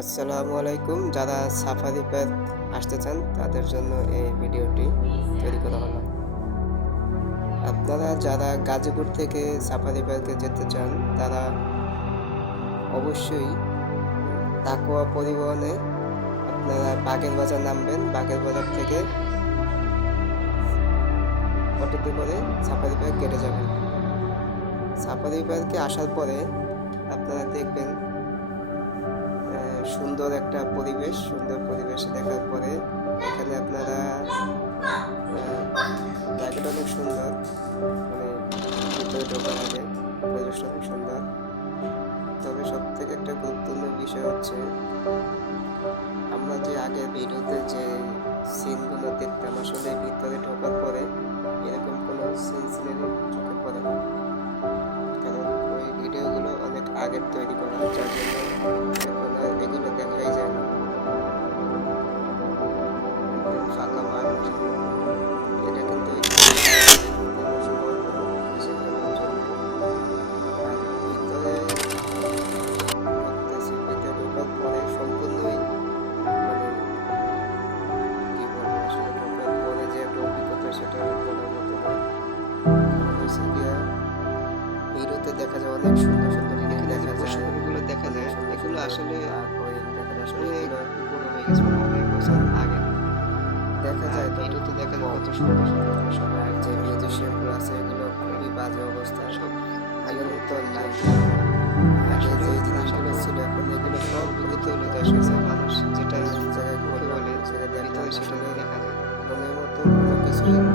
আসসালামু আলাইকুম। যারা সাফারি পার্ক আসতে চান তাদের জন্য এই ভিডিওটি তৈরি করা হলো। আপনারা যারা গাজীপুর থেকে সাফারি পার্কে যেতে চান তারা অবশ্যই তাকওয়া পরিবহনে আপনারা বাগের বাজার নামবেন। বাগের বাজার থেকে অটোতে করে সাফারি পার্ক কেটে যাবেন। সাফারি পার্কে আসার পরে আপনারা দেখবেন সুন্দর একটা পরিবেশ। সুন্দর পরিবেশ দেখার পরে এখানে আপনারা জায়গাটা অনেক সুন্দর, মানে ভিতরে ঢোকার আগে পরিবেশটা অনেক সুন্দর। তবে সব থেকে একটা গুরুত্বপূর্ণ বিষয় হচ্ছে আমরা যে আগের ভিডিওতে যে সিনগুলো দেখতাম, আসলে ভিতরে ঢোকার পরে এরকম কোনো সিন সিনারি চোখে পড়ে না, কারণ ওই ভিডিওগুলো অনেক আগের তৈরি করা, যার জন্য এখন আর এগুলো দেখাই যায় না। একদম ফাঁকা মাঠ, এটা কিন্তু ভিতরে ঢোকার পরে সম্পূর্ণই, মানে কি বলবো, আসলে ঢোকার পরে যে একটা অভিজ্ঞতা সেটা বলার মতো না। কারণ হচ্ছে গিয়া ভিডিওতে দেখা যায় অনেক সুন্দর সুন্দর জিনিস দেখা যায়, পশুগুলো দেখা যায়, এগুলো আসলে হরিণ দেখা যায়, আসলে এগুলো বড় হয়ে গেছে অনেক বছর আগে দেখা যায়। ভিডিওতে দেখা যায় কত সুন্দর সুন্দর পশু, আর যে মিউজিশিয়ানগুলো আছে এগুলো খুবই বাজে অবস্থা, সব আগের মতো নাই। আগে যে জিনিসগুলো ছিল এখন এগুলো সব বিতলে আসছে। মানুষ যেটা জায়গায় ঘুরে বলে সেটা দেখতে সেটা দেখা যায় মনের মতো কোনো কিছুই এমন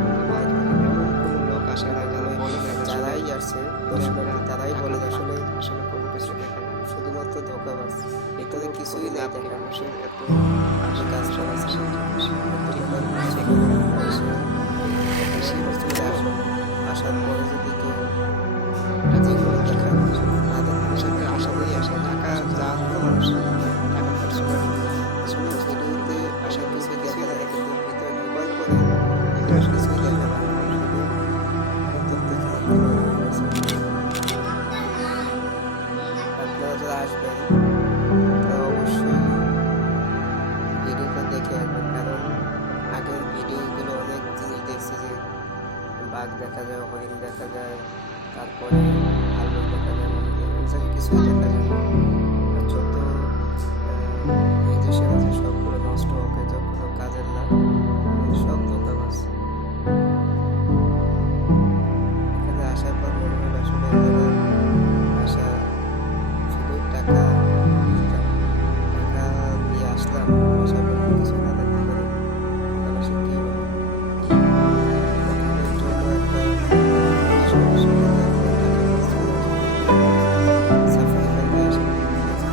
কোনো লোক আসে না যারা বলে না, যারাই আসছে দর্শকরা তারাই বলে আসলে আসলে কোনো কিছু দেখা যায়, শুধুমাত্র ধোঁকাবাজ, ভিতরে কিছুই নেই দেখা। মানুষের এত কাজ চলাছে আসার পরে যদি কেউ যেগুলো দেখা না দেখতে সাথে আশা করি আসে টাকা যান তো মানুষ টাকা খরচ করে আসলে ভিডিওতে আসার কিছু দেখা যায়, কিন্তু ভিতরে ঢোকার পরে এটা কিছুই দেখা যায় না। শুধু ভিতর থেকে আপনারা যারা আসবেন তারা অবশ্যই ভিডিওটা দেখে আসবেন, কারণ আগের ভিডিওগুলো অনেক জিনিস দেখছি যে বাঘ দেখা যায়, হরিণ দেখা যায়, তারপরে ভাল্লুক দেখা যায়, এসব কিছুই দেখা যায় না। আর যত মিউজিশিয়ান আছে সবগুলো নষ্ট হবে, যত কোনো কাজের না, সব ধোঁকাবাজ। এখানে আসার পর মনে হলো আসলে এখানে আসা শুধু টাকা টাকা দিয়ে আসলাম, আসার পর কিছু না দেখতে পারি তাহলে সে কি হবে? তখনের জন্য একটা সমস্যা থাকে, টাকা খরচ করে সাফারি পার্কে আসে কিছু চিড়িয়াখানা যাচ্ছি,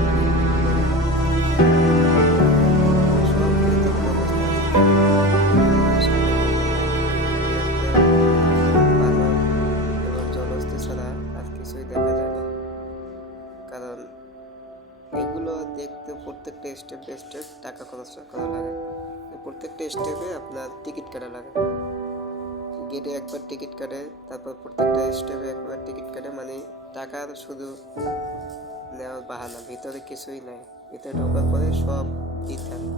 অনেক ভালো ভালো সব ভিতরে ব্যবস্থা আছে, সামনে মতো নাই। একটা বানর এবং জলহস্তি ছাড়া আর কিছুই দেখা যায় না, কারণ এগুলো দেখতে প্রত্যেকটা স্টেপ বাই স্টেপ টাকা খরচ করা লাগে। প্রত্যেকটা স্টেপে আপনার টিকিট কাটা লাগে, গেটে একবার টিকিট কাটে, তারপর প্রত্যেকটা স্টেপে একবার টিকিট কাটে, মানে টাকার শুধু নেওয়ার বাহানা, ভিতরে কিছুই নাই। ভিতরে ঢোকার পরে সব ই থাকে।